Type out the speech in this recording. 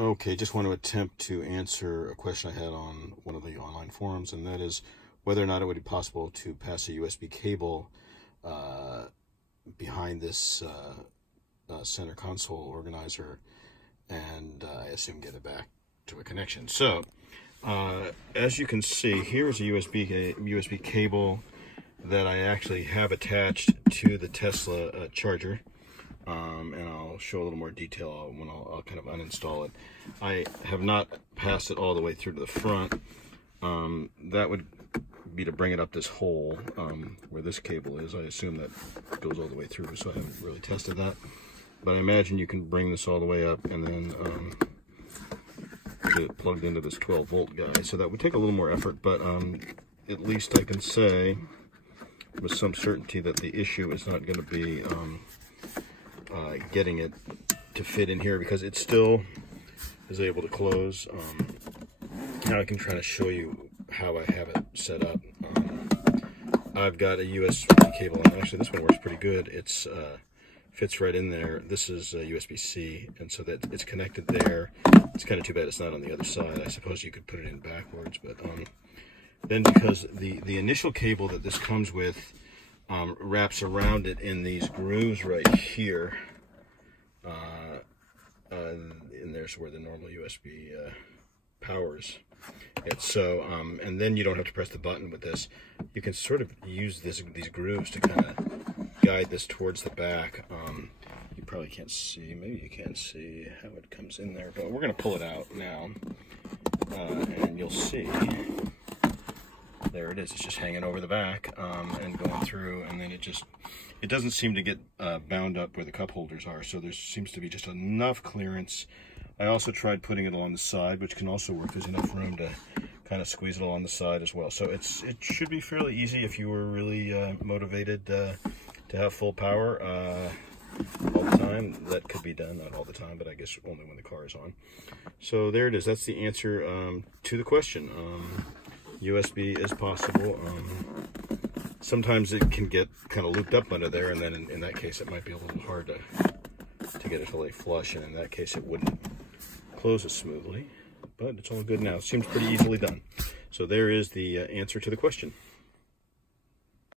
Okay, just want to attempt to answer a question I had on one of the online forums, and that is whether or not it would be possible to pass a USB cable behind this center console organizer and I assume get it back to a connection. So as you can see, here's a USB cable that I actually have attached to the Tesla charger. And I'll show a little more detail when I'll kind of uninstall it. I have not passed it all the way through to the front. That would be to bring it up this hole where this cable is. I assume that goes all the way through, so I haven't really tested that. But I imagine you can bring this all the way up and then get it plugged into this 12-volt guy. So that would take a little more effort, but at least I can say with some certainty that the issue is not going to be getting it to fit in here, because it still is able to close. Now I can try to show you how I have it set up. I've got a USB cable, and actually this one works pretty good. It's fits right in there. This is USB-C, and so that it's connected there. It's kind of too bad it's not on the other side. I suppose you could put it in backwards, but then because the initial cable that this comes with wraps around it in these grooves right here, and there's where the normal USB powers it. So and then you don't have to press the button with this. You can sort of use these grooves to kind of guide this towards the back. You probably can't see, maybe you can see how it comes in there, but we're going to pull it out now, and you'll see there it is. It's just hanging over the back and going through, and then it doesn't seem to get bound up where the cup holders are, so there seems to be just enough clearance. I also tried putting it along the side, which can also work. There's enough room to kind of squeeze it along the side as well. So it should be fairly easy if you were really motivated to have full power all the time. That could be done, not all the time, but I guess only when the car is on. So there it is. That's the answer to the question. USB is possible. Sometimes it can get kind of looped up under there, and then in that case it might be a little hard to get it to lay flush, and in that case it wouldn't close as smoothly, but it's all good now. It seems pretty easily done. So there is the answer to the question.